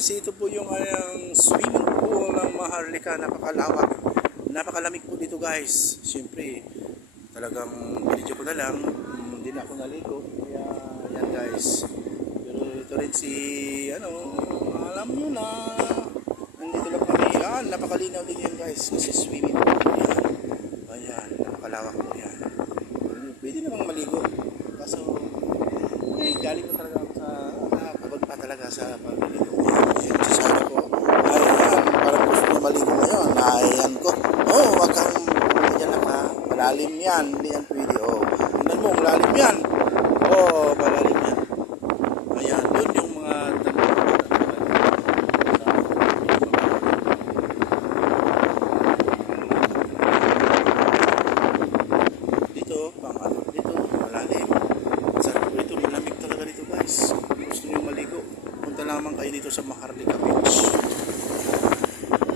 guys, ito po yung swimming pool ng Maharlika. Napakalawak, napakalamig po dito guys. Siyempre talagang video ko na lang, hindi na ako naligo, kaya yan guys. Pero ito rin si alam nyo na, nandito lang kami. Yan, napakalinaw din yan guys, kasi swimming pool yan. Ayan, napakalawak po yan. Pwede namang maligo, kaso galing ko talaga ako sa nakakabag pa talaga sa pagliligo. Sasara ko, ayan, parang gusto nyo maligo ngayon. Ayan ko, wag kang yan na, malalim yan, hindi yan pwede. Tingnan mo, malalim yan. Malalim yan. Ayan, yun yung mga dito, dito, malalim. Sarap dito, malamig talaga dito guys. Gusto nyo maligo, punta lamang kayo dito sa Maharlika.